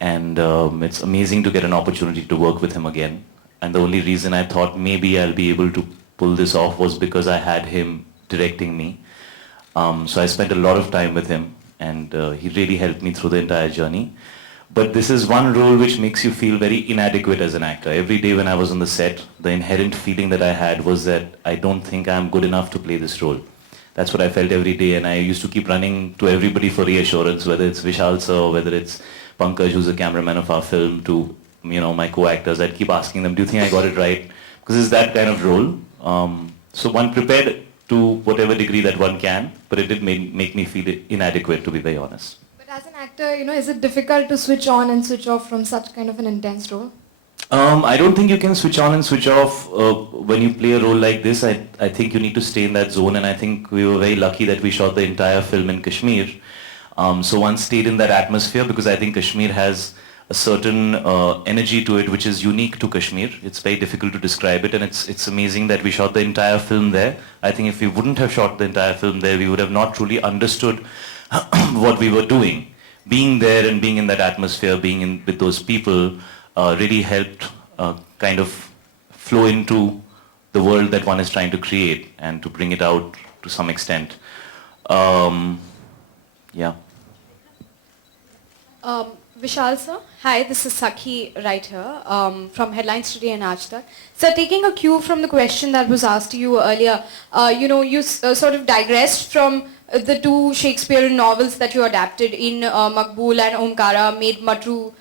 and it's amazing to get an opportunity to work with him again. And the only reason I thought maybe I'll be able to pull this off was because I had him directing me. So I spent a lot of time with him, and he really helped me through the entire journey. But this is one role which makes you feel very inadequate as an actor. Every day when I was on the set, the inherent feeling that I had was that I don't think I'm good enough to play this role. That's what I felt every day, and I used to keep running to everybody for reassurance, whether it's Vishal sir, or whether it's Pankaj, who's the cameraman of our film, to my co-actors. I'd keep asking them, do you think I got it right? Because it's that kind of role. So one prepared to whatever degree that one can, but it did make me feel inadequate, to be very honest. But as an actor, is it difficult to switch on and switch off from such kind of an intense role? I don't think you can switch on and switch off when you play a role like this. I think you need to stay in that zone, and I think we were very lucky that we shot the entire film in Kashmir. So one stayed in that atmosphere because I think Kashmir has a certain energy to it which is unique to Kashmir. It's very difficult to describe it, and it's amazing that we shot the entire film there. I think if we wouldn't have shot the entire film there, we would have not truly understood what we were doing. Being there and being in that atmosphere, being in with those people, really helped kind of flow into the world that one is trying to create and to bring it out to some extent. Yeah. Vishal sir, hi, this is Sakhi right here from Headlines Today and Aaj Tak. Sir, taking a cue from the question that was asked to you earlier, you sort of digressed from the two Shakespearean novels that you adapted in Maqbool and Omkara, made Matru,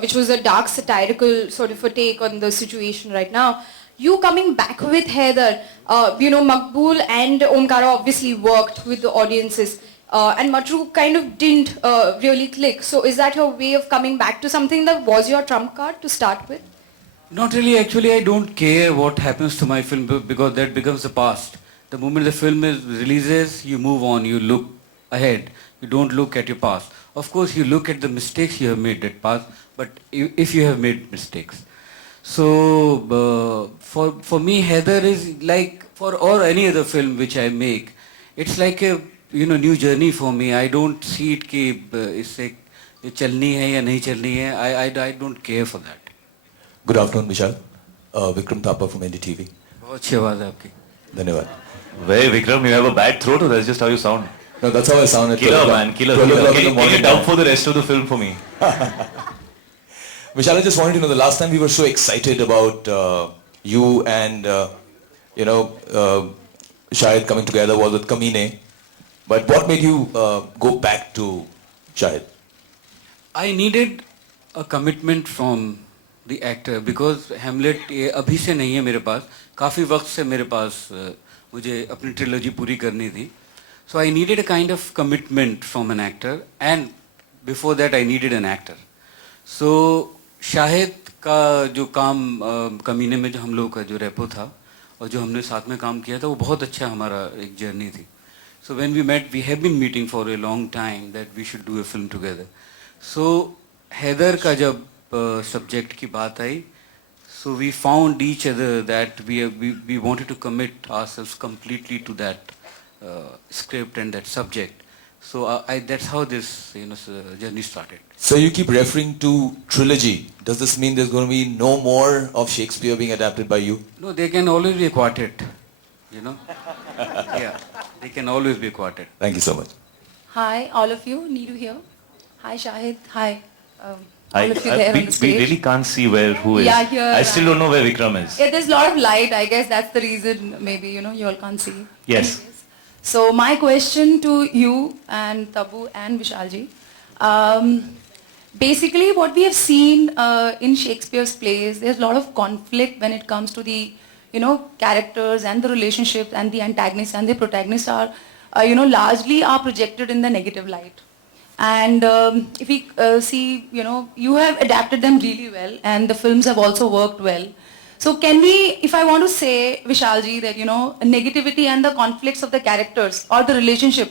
which was a dark satirical sort of a take on the situation right now. You coming back with Haider, Maqbool and Omkara obviously worked with the audiences. And Matru kind of didn't really click. So is that your way of coming back to something that was your trump card to start with? Not really. Actually, I don't care what happens to my film because that becomes the past. The moment the film releases, you move on, you look ahead. You don't look at your past. Of course, you look at the mistakes you have made that past, but if you have made mistakes. So, for me, Haider is like, or any other film which I make, it's like a new journey for me. I don't see it कि इससे चलनी है या नहीं चलनी है. I don't care for that. Good afternoon, Vishal. Vikram Thapa from NDTV. बहुत अच्छी आवाज़ है आपकी. धन्यवाद. Hey Vikram, you have a bad throat, or that's just how you sound? No, that's how I sound. Killer man, killer. Can you dub for the rest of the film for me? Vishal, I just wanted to know, the last time we were so excited about you and Shahid coming together was with Kamine. But what made you go back to Shahid? I needed a commitment from the actor because Hamlet अभी से नहीं है मेरे पास. काफ़ी वक्त से मेरे पास मुझे अपनी trilogy पूरी करनी थी. So I needed a kind of commitment from an actor, and before that I needed an actor. So Shahid का जो काम कमीने में जो हम लोग का जो रेपो था और जो हमने साथ में काम किया था वो बहुत अच्छा हमारा एक जर्नी थी. So when we met, we have been meeting for a long time that we should do a film together. So Haider का जब subject की बात आई, so we found each other that we wanted to commit ourselves completely to that script and that subject. So that's how this journey started. So you keep referring to trilogy. Does this mean there's going to be no more of Shakespeare being adapted by you? No, they can always be a quartet. Yeah, they can always be a quartet. Thank you so much. Hi, all of you. Needu here. Hi, Shahid. Hi. All I, of you there on the we stage. really can't see who is. Yeah, here. I still don't know where Vikram is. Yeah, there's a lot of light. I guess that's the reason. Maybe you all can't see. Yes. Anyways. So my question to you and Tabu and Vishalji. Basically, what we have seen in Shakespeare's plays, there's a lot of conflict when it comes to the characters and the relationships, and the antagonists and the protagonists are, largely are projected in the negative light. And if we see, you have adapted them really well, and the films have also worked well. So can we, if I want to say, Vishalji, that, negativity and the conflicts of the characters or the relationship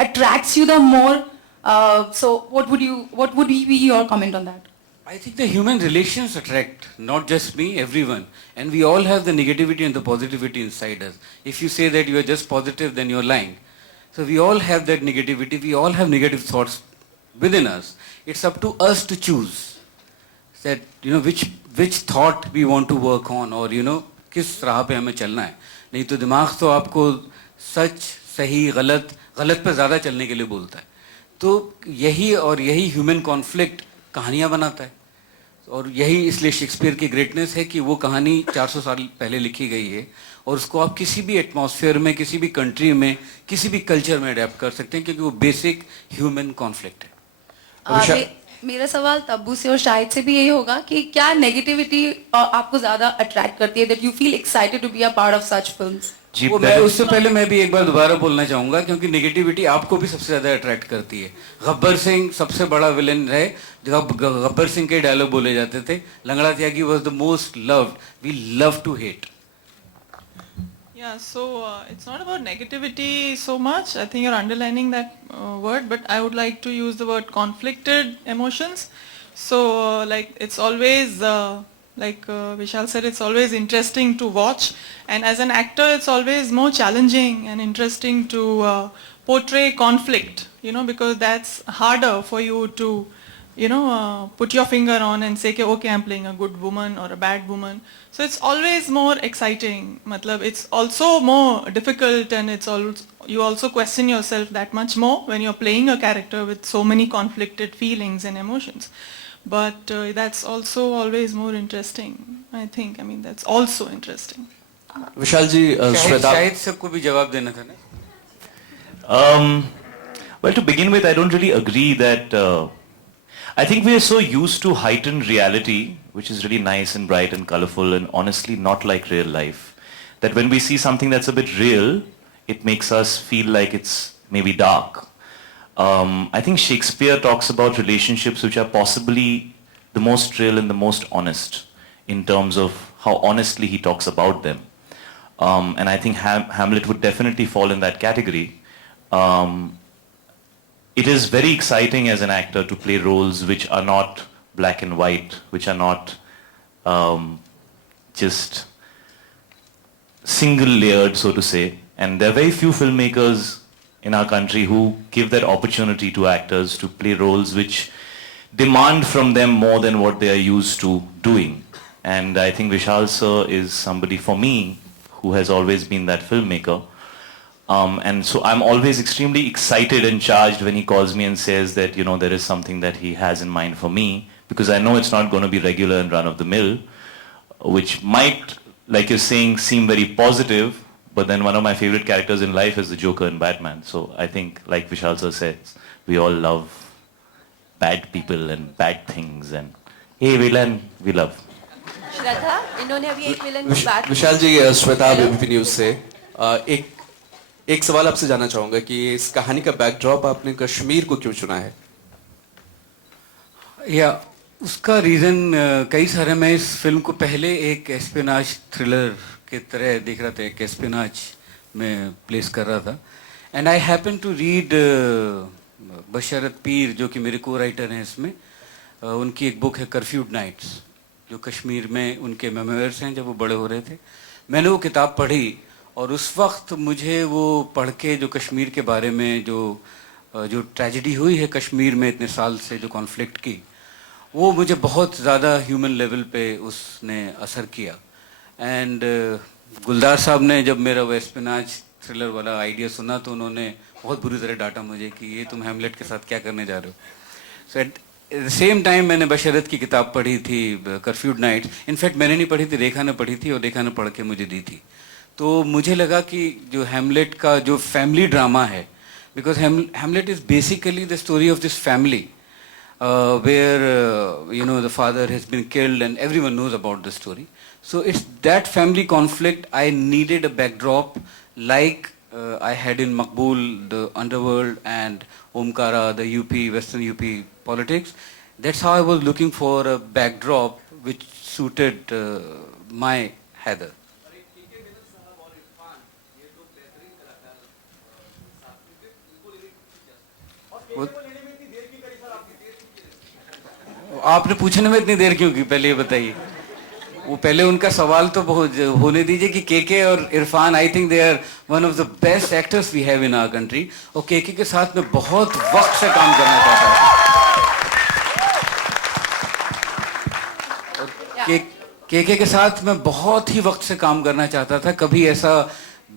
attracts you the more, so what would be your comment on that? I think the human relations attract, not just me, everyone. And we all have the negativity and the positivity inside us. If you say that you are just positive, then you're lying. So we all have that negativity. We all have negative thoughts within us. It's up to us to choose that, you know, which thought we want to work on, or you know, किस राह पे हमें चलना है. नहीं तो दिमाग तो आपको सच, सही, गलत पे ज़्यादा चलने के लिए बोलता है. तो यही ह्यूमन कॉन्फ्लिक्ट कहानियाँ बनाता है, और यही इसलिए शेक्सपियर की ग्रेटनेस है कि वो कहानी 400 साल पहले लिखी गई है, और उसको आप किसी भी एटमॉस्फेयर में, किसी भी कंट्री में, किसी भी कल्चर में अडेप्ट कर सकते हैं, क्योंकि वो बेसिक ह्यूमन कॉन्फ्लिक्ट है. मेरा सवाल तब्बू से और शाहिद से भी यही होगा कि क्या नेगेटिविटी आपको ज्यादा अट्रैक्ट करती है, that you feel excited to be a part of such films? जी, वो मैं उससे पहले मैं भी एक बार दोबारा बोलना चाहूंगा, क्योंकि नेगेटिविटी आपको भी सबसे ज्यादा अट्रैक्ट करती है. गब्बर सिंह सबसे बड़ा विलन है. जब गब्बर सिंह के डायलॉग बोले जाते थे, Langda Tyagi was the most loved, we love to hate. Yeah, so it's not about negativity so much. I think you're underlining that word, but I would like to use the word conflicted emotions. So like it's always, like Vishal said, it's always interesting to watch, and as an actor it's always more challenging and interesting to portray conflict, you know, because that's harder for you to, you know, put your finger on and say, okay, I'm playing a good woman or a bad woman. So it's always more exciting. Matlab, it's also more difficult, and it's also, you also question yourself that much more when you're playing a character with so many conflicted feelings and emotions. But that's also always more interesting, I think. I mean, that's also interesting. विशाल जी, श्वेता, शायद सबको भी जवाब देना था ना. Well, to begin with, I don't really agree that. I think we are so used to heightened reality, which is really nice and bright and colorful and honestly not like real life, that when we see something that's a bit real, it makes us feel like it's maybe dark. I think Shakespeare talks about relationships which are possibly the most real and the most honest in terms of how honestly he talks about them. And I think Hamlet would definitely fall in that category. It is very exciting as an actor to play roles which are not black and white, which are not just single layered, so to say. And there are very few filmmakers in our country who give that opportunity to actors to play roles which demand from them more than what they are used to doing. And I think Vishal sir is somebody for me who has always been that filmmaker. And so I'm always extremely excited and charged when he calls me and says that, you know, there is something that he has in mind for me, because I know it's not going to be regular and run of the mill, which might, like you're saying, seem very positive, but then one of my favorite characters in life is the Joker in Batman. So I think, like Vishal sir says, we all love bad people and bad things, and hey, villain, we love. श्रद्धा, इन्होंने अभी एक villain की बात. विशाल जी, Shweta ABP news से एक सवाल आपसे जानना चाहूंगा कि इस कहानी का बैकड्रॉप आपने कश्मीर को क्यों चुना है? या उसका रीज़न कई सारे. मैं इस फिल्म को पहले एक एस्पिनाज थ्रिलर के तरह देख रहा था, एक एस्पिनाज में प्लेस कर रहा था. And I happen to read Basharat Peer, जो कि मेरे को राइटर हैं इसमें. उनकी एक बुक है कर्फ्यूड नाइट्स, जो कश्मीर में उनके मेमोयर्स हैं जब वो बड़े हो रहे थे. मैंने वो किताब पढ़ी, और उस वक्त मुझे वो पढ़ के जो कश्मीर के बारे में जो ट्रेजेडी हुई है कश्मीर में इतने साल से, जो कॉन्फ्लिक्ट की, वो मुझे बहुत ज़्यादा ह्यूमन लेवल पे उसने असर किया. एंड गुलजार साहब ने जब मेरा वो एस्पिनाज थ्रिलर वाला आइडिया सुना, तो उन्होंने बहुत बुरी तरह डांटा मुझे कि ये तुम हैमलेट के साथ क्या करने जा रहे हो. सो एट द सेम टाइम मैंने बशरत की किताब पढ़ी थी, कर्फ्यूड नाइट्स. इनफैक्ट मैंने नहीं पढ़ी थी, रेखा ने पढ़ी थी, और रेखा ने पढ़ के मुझे दी थी. तो मुझे लगा कि जो हैमलेट का जो फैमिली ड्रामा है, because Hamlet is basically the story of this family where you know the father has been killed and everyone knows about the story. So it's that family conflict I needed a backdrop like I had in Maqbool, the underworld, and Omkara, the UP, Western UP politics. That's how I was looking for a backdrop which suited my Heather. आपने पूछने में इतनी देर क्यों की, पहले ये बताइए. वो पहले उनका सवाल तो बहुत होने दीजिए कि केके और Irfan, I think they are one of the best actors we have in our country. और केके के साथ मैं बहुत वक्त से काम करना चाहता हूँ. के साथ मैं बहुत ही वक्त से काम करना चाहता था, कभी ऐसा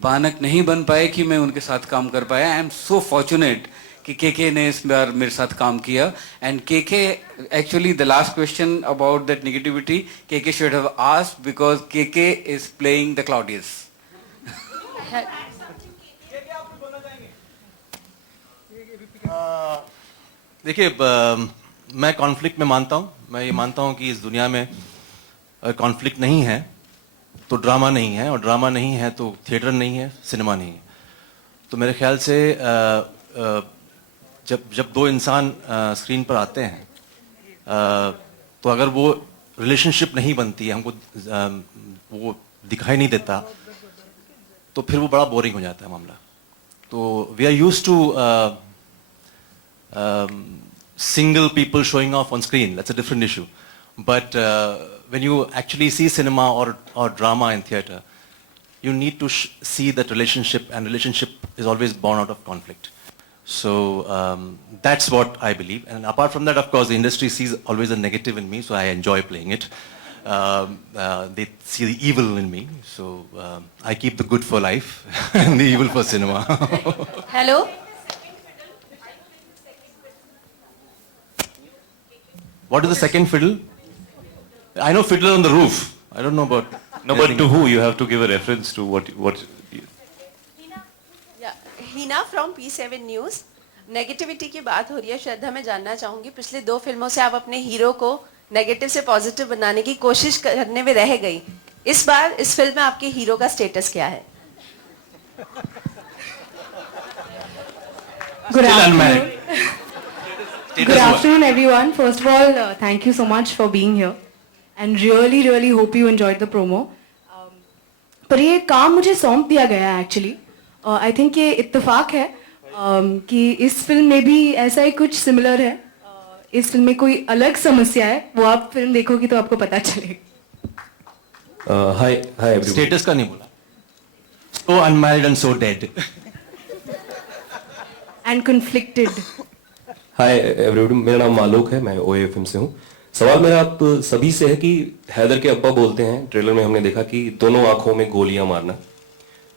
बानक नहीं बन पाए कि मैं उनके साथ काम कर पाया. आई एम सो फॉर्चुनेट कि के ने इस बार मेरे साथ काम किया. एंड के actually the last question about that negativity के शुड हैव आस्क्ड बिकॉज के इज प्लेइंग द क्लॉडियस. देखिए, मैं कॉन्फ्लिक्ट में मानता हूँ. मैं ये मानता हूँ कि इस दुनिया में कॉन्फ्लिक्ट नहीं है तो ड्रामा नहीं है, और ड्रामा नहीं है तो थिएटर नहीं है, सिनेमा नहीं है. तो मेरे ख्याल से जब दो इंसान स्क्रीन पर आते हैं तो अगर वो रिलेशनशिप नहीं बनती है, हमको वो दिखाई नहीं देता, तो फिर वो बड़ा बोरिंग हो जाता है मामला. तो we are used to single people showing off on screen. That's a different issue. But when you actually see cinema or drama in theater, you need to see that relationship, and relationship is always born out of conflict. So that's what I believe. And apart from that, of course, the industry sees always a negative in me, so I enjoy playing it. They see the evil in me, so I keep the good for life and the evil for cinema. Hello. What is the second fiddle? I know Fiddler on the Roof. I don't know about... No, but to who? You have to give a reference to what Heena from P7 news. Negativity की बात हो रही है. श्रद्धा, मैं जानना चाहूंगी, पिछले 2 फिल्मों से आप अपने हीरो को नेगेटिव से पॉजिटिव बनाने की कोशिश करने में रह गई. इस बार इस फिल्म में आपके हीरो का स्टेटस क्या है? Good Still afternoon. unmarried. Good afternoon, everyone. First of all, thank you so much for being here, and really hope you enjoyed the promo. पर ये काम मुझे सौंप दिया गया है एक्चुअली. आई थिंक ये इत्तेफाक है कि इस फिल्म में भी ऐसा ही कुछ सिमिलर है. इस फिल्म में कोई अलग समस्या है, वो आप फिल्म देखोगी तो आपको पता चलेगा. Hi everyone. Status का नहीं बोला. So unmarried and so dead. And conflicted. Hi everyone, मेरा नाम मालोक है, मैं OAFM से हूँ. सवाल मेरा आप सभी से है कि हैदर के अब्बा बोलते हैं, ट्रेलर में हमने देखा कि दोनों आंखों में गोलियां मारना.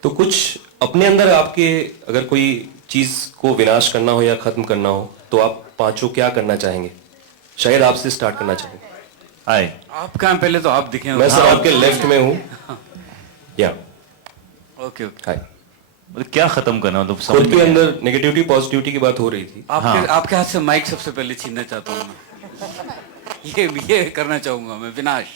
तो कुछ अपने अंदर आपके अगर कोई चीज को विनाश करना हो या खत्म करना हो तो आप पांचों क्या करना चाहेंगे? शायद आपसे स्टार्ट करना चाहेंगे. हाय. आप कहाँ, पहले तो आप दिखे. मैं सर आपके लेफ्ट में हूँ. या ओके. हाय. मतलब क्या खत्म करना, मतलब खुद के अंदर नेगेटिविटी पॉजिटिविटी की बात हो रही थी. आपके हाथ से माइक सबसे पहले छीनना चाहता हूँ मैं. ये करना चाहूंगा मैं, विनाश.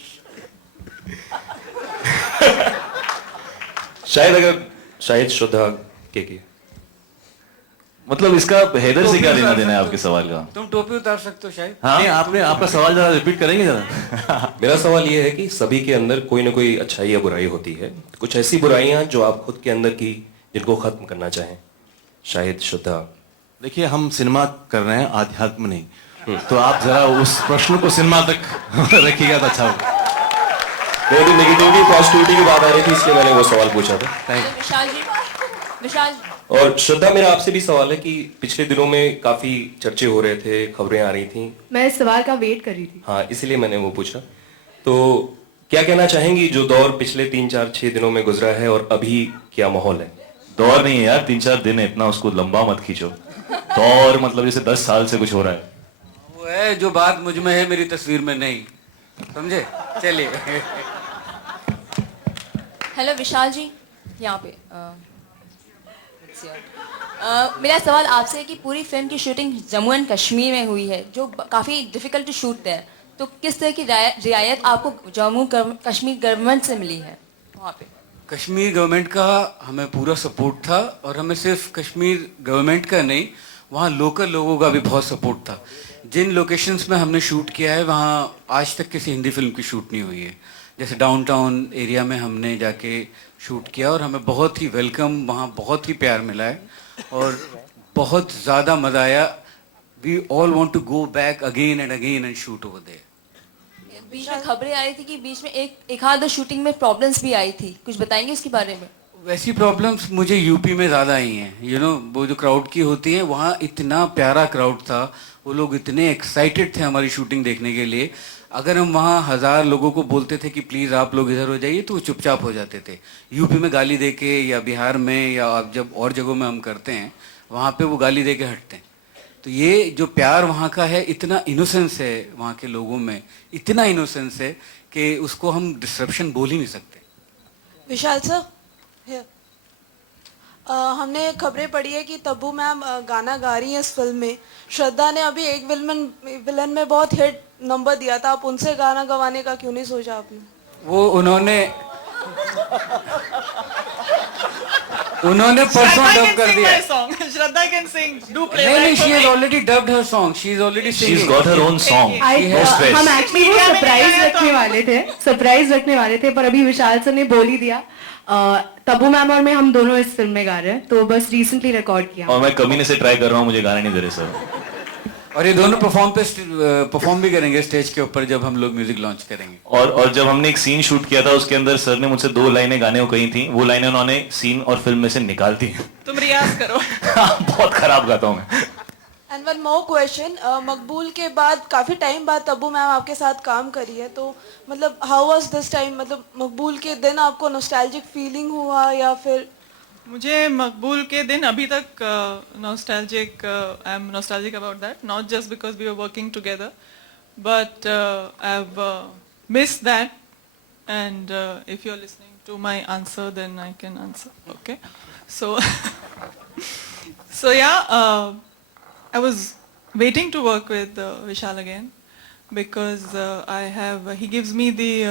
शायद श्रद्धा के मतलब इसका हैदर से क्या लेना देना है आपके सवाल का? तुम टोपी उतार सकते हो शायद. हाँ, आपने आपका सवाल जरा रिपीट करेंगे जरा. मेरा सवाल ये है कि सभी के अंदर कोई ना कोई अच्छाई या बुराई होती है. कुछ ऐसी बुराइयां जो आप खुद के अंदर की जिनको खत्म करना चाहें. शायद श्रद्धा. देखिए, हम सिनेमा कर रहे हैं, आध्यात्म नहीं. तो आप जरा उस प्रश्न को सिनेमा तक रखिएगा तो अच्छा होगा. मेरी नेगेटिविटी पॉजिटिविटी की बात आ रही थी, इसलिए मैंने वो सवाल पूछा था. विशाल जी. और श्रद्धा, मेरा आपसे भी सवाल है कि पिछले दिनों में काफी चर्चे हो रहे थे, खबरें आ रही थी. मैं इस सवाल का वेट कर रही थी. हाँ, इसलिए मैंने वो पूछा. तो क्या कहना चाहेंगी जो दौर पिछले 3-4-6 दिनों में गुजरा है और अभी क्या माहौल है? दौर नहीं है यार, 3-4 दिन है, इतना उसको लंबा मत खींचो. दौर मतलब जैसे 10 साल से कुछ हो रहा है. वो है जो बात मुझ में है मेरी तस्वीर में नहीं, समझे. चलिए. हेलो विशाल जी, यहाँ पे मेरा सवाल आपसे है कि पूरी फिल्म की शूटिंग जम्मू एंड कश्मीर में हुई है, जो काफ़ी डिफिकल्ट टू शूट है. तो किस तरह की रियायत आपको जम्मू कश्मीर गवर्नमेंट से मिली है वहाँ पे? कश्मीर गवर्नमेंट का हमें पूरा सपोर्ट था, और हमें सिर्फ कश्मीर गवर्नमेंट का नहीं, वहाँ लोकल लोगों का भी बहुत सपोर्ट था. जिन लोकेशंस में हमने शूट किया है वहाँ आज तक किसी हिंदी फिल्म की शूट नहीं हुई है. जैसे डाउनटाउन एरिया में हमने जाके शूट किया और हमें बहुत ही वेलकम, वहाँ बहुत ही प्यार मिला है और बहुत ज़्यादा मज़ा आया. We all want to go back again and shoot over there. बीच में खबरें आ रही थी कि बीच में एक आध शूटिंग में प्रॉब्लम्स भी आई थी, कुछ बताएंगे उसके बारे में? वैसी प्रॉब्लम्स मुझे यूपी में ज़्यादा आई हैं, वो जो क्राउड की होती हैं, वहाँ इतना प्यारा क्राउड था, वो लोग इतने एक्साइटेड थे हमारी शूटिंग देखने के लिए। अगर हम वहाँ 1000 लोगों को बोलते थे कि प्लीज़ आप लोग इधर हो जाइए, तो वो चुपचाप हो जाते थे। यूपी में गाली दे के, या बिहार में, या आप जब और जगहों में हम करते हैं, वहाँ पे वो गाली दे के हटते हैं। तो ये जो प्यार वहाँ का है, इतना इनोसेंस है वहाँ के लोगों में, इतना इनोसेंस है कि उसको हम डिस्ट्रप्शन बोल ही नहीं सकते। विशाल सर, हमने खबरें पढ़ी है कि तब्बू मैम गाना गा रही हैं इस फिल्म में। श्रद्धा ने अभी एक विलन में बहुत हिट नंबर दिया था, आप उनसे गाना गवाने का क्यों नहीं सोचा आपने? वो उन्होंने परसों डब कर दिया। Shraddha can sing. Do play नहीं, back for she has me. already dubbed her song. She is already singing. She's got her own song. No stress. हम एक्चुअली वो सरप्राइज रखने वाले थे, पर अभी विशाल सर ने बोल ही दिया। तब्बू मैम और मैं, हम दोनों इस फिल्म में गा रहे हैं, तो बस रिसेंटली रिकॉर्ड किया। और मैं कमीने से ट्राई कर रहा हूँ, मुझे गाने नहीं दे रहे सर। और ये दोनों परफॉर्म भी करेंगे स्टेज के ऊपर जब हम लोग म्यूजिक लॉन्च करेंगे। और जब हमने एक सीन शूट किया था, उसके अंदर सर ने मुझसे 2 लाइनें गाने को कही थी, वो लाइनें उन्होंने सीन और फिल्म में से निकाल दी। तुम रियाज करो। बहुत खराब गाता हूँ मैं। एंड वन मोर क्वेश्चन, मकबूल के बाद काफी टाइम बाद तब्बू मैम आपके साथ काम करी है, तो मतलब हाउ वाज दिस टाइम? मतलब मकबूल के दिन आपको नॉस्टैल्जिक फीलिंग हुआ या फिर? मुझे मकबूल के दिन अभी तक nostalgic, I'm nostalgic about that, not just because we were working together, but I've missed that, and if you're listening to my answer, then I can answer. Okay, so so yeah, I was waiting to work with Vishal again because he gives me the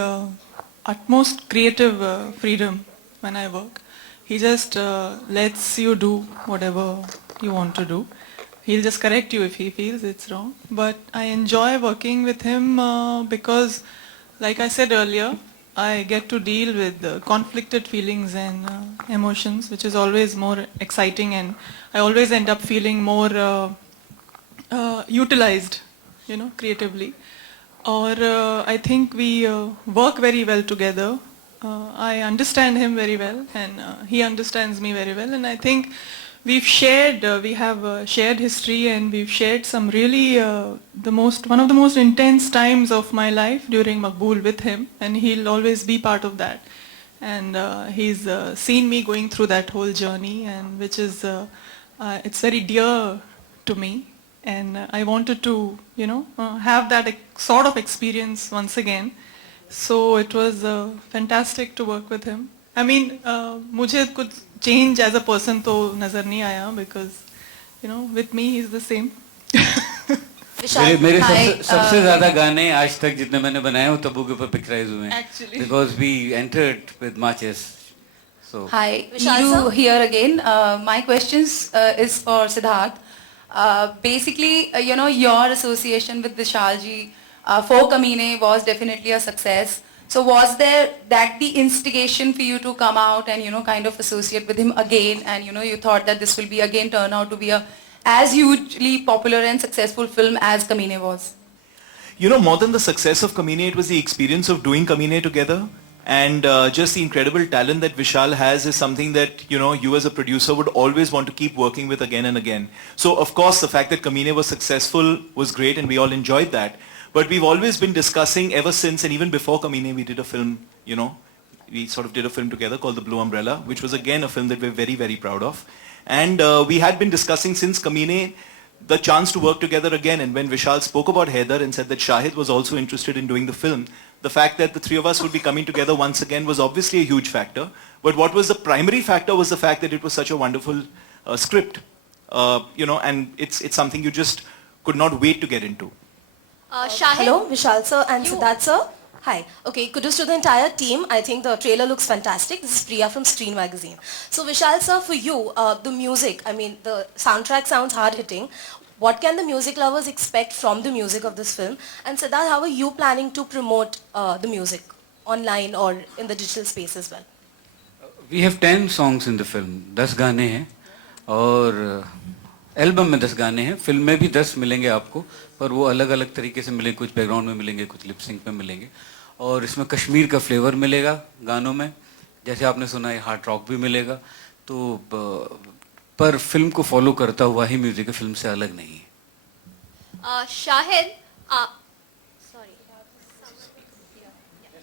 utmost creative freedom when I work. He just lets you do whatever you want to do. He'll just correct you if he feels it's wrong. But I enjoy working with him because, like I said earlier, I get to deal with conflicted feelings and emotions, which is always more exciting, and I always end up feeling more utilized, creatively. Or I think we work very well together. I understand him very well, and he understands me very well, and I think we have shared history, and we've shared some really one of the most intense times of my life during Maqbool with him, and he'll always be part of that. And he's seen me going through that whole journey, and which is it's very dear to me, and I wanted to have that sort of experience once again. So it was fantastic to work with him. I mean, मुझे कुछ change as a person तो नजर नहीं आया, because with me he's the same. मेरे सबसे ज्यादा गाने आज तक जितने मैंने बनाए वो तब्बू के ऊपर पिक्चराइज हुए हैं, Actually. because we entered with matches. So Hi, Neeru here again. My questions is for Siddharth. Basically, your association with Vishal ji for Kamine was definitely a success. So was there that the instigation for you to come out and kind of associate with him again, and you thought that this will be again turn out to be a as hugely popular and successful film as Kamine was? More than the success of Kamine, it was the experience of doing Kamine together, and just the incredible talent that Vishal has is something that you as a producer would always want to keep working with again and again. So of course the fact that Kamine was successful was great, and we all enjoyed that. But we've always been discussing ever since, and even before Kamine, we did a film, we sort of did a film together called The Blue Umbrella, which was again a film that we're very, very proud of. And we had been discussing since Kamine the chance to work together again. And when Vishal spoke about Haider and said that Shahid was also interested in doing the film, the fact that the three of us would be coming together once again was obviously a huge factor. But what was the primary factor was the fact that it was such a wonderful script, and it's something you just could not wait to get into. Shahid. Hello, Vishal sir and Siddharth sir. Hi. Okay, kudos to the entire team. I think the trailer looks fantastic. This is Priya from Screen Magazine. So Vishal sir, for you, the music, I mean the soundtrack sounds hard-hitting. What can the music lovers expect from the music of this film? And Siddharth, how are you planning to promote the music online or in the digital space as well? We have 10 songs in the film. 10 गाने हैं, और album में 10 गाने हैं, film में भी 10 मिलेंगे आपको, पर वो अलग अलग तरीके से मिलेंगे, कुछ बैकग्राउंड में मिलेंगे, कुछ लिपसिंग पे मिलेंगे, और इसमें कश्मीर का फ्लेवर मिलेगा गानों में, जैसे आपने सुना है हार्ड रॉक भी मिलेगा, तो पर फिल्म को फॉलो करता हुआ ही म्यूजिक है, फिल्म से अलग नहीं है। Shahid,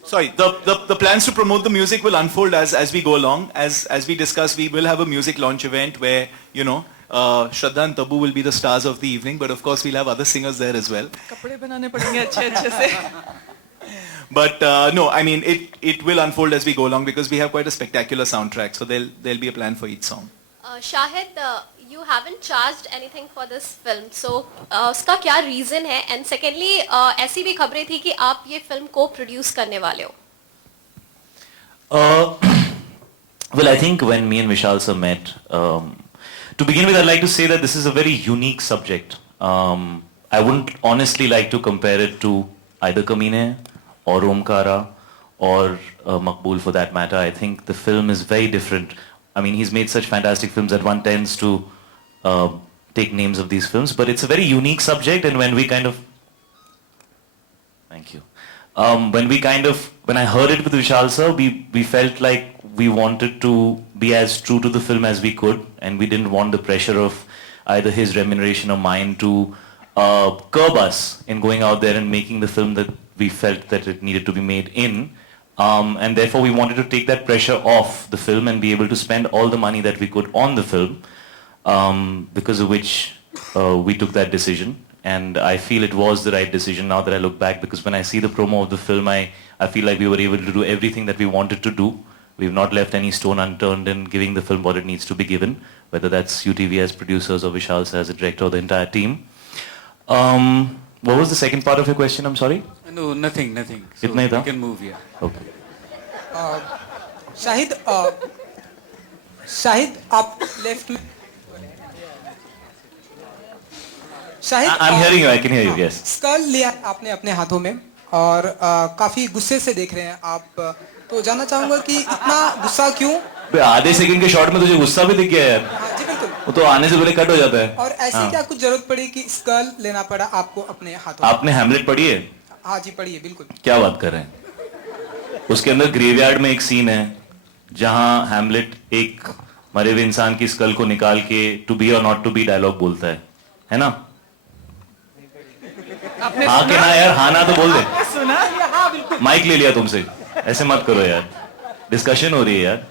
Sorry, the plans to promote the music will unfold as we go along. As we discuss, we will have a music launch event where, you know, Shraddha and Tabu will be the stars of the evening, but of course we'll have other singers there as well. कपड़े बनाने पड़ेंगे अच्छे से. But no, I mean, it will unfold as we go along because we have quite a spectacular soundtrack. So there'll be a plan for each song. Shahid, you haven't charged anything for this film, so उसका क्या reason है? And secondly, ऐसी भी खबरें थी कि आप ये film को produce करने वाले हो. Well, I think when me and Vishal sir met, to begin with, I'd like to say that this is a very unique subject. I wouldn't honestly like to compare it to either Kamine or Omkara or Maqbool for that matter. I think the film is very different. I mean, he's made such fantastic films that one tends to take names of these films, but it's a very unique subject, and when we kind of, thank you, when I heard it with Vishal sir, we felt like we wanted to be as true to the film as we could, and we didn't want the pressure of either his remuneration or mine to curb us in going out there and making the film that we felt that it needed to be made in. And therefore we wanted to take that pressure off the film and be able to spend all the money that we could on the film, because of which we took that decision. And I feel it was the right decision now that I look back, because when I see the promo of the film, I feel like we were able to do everything that we wanted to do. We've not left any stone unturned in giving the film what it needs to be given, whether that's UTV as producers or Vishal sir as a director or the entire team. What was the second part of your question? I'm sorry? No, nothing. So Itna hi tha? you can move, yeah. Okay. Shahid आप left में Shahid I'm hearing you. I can hear you. Yes. स्कल लिया आपने अपने हाथों में और काफी गुस्से से देख रहे हैं आप, तो जानना चाहूंगा कि इतना गुस्सा क्यों? आधे सेकंड के शॉट में तुझे गुस्सा भी दिख गया यार. हाँ जी बिल्कुल. वो तो आने से पहले कट हो जाता है. और ऐसी क्या कुछ जरूरत पड़ी कि स्कल लेना पड़ा आपको अपने हाथों में? आपने हैमलेट पढ़ी है? हाँ जी पढ़ी है बिल्कुल. क्या बात कर रहे हैं? उसके अंदर ग्रेवयार्ड में एक सीन है जहां हैमलेट एक मरे हुए इंसान की स्कल को निकाल के टू बी और नॉट टू बी डायलॉग बोलता है ना? हाँ के ना यार, हाँ ना तो बोल दे. माइक ले लिया तुमसे, ऐसे मत करो यार, डिस्कशन हो रही है यार.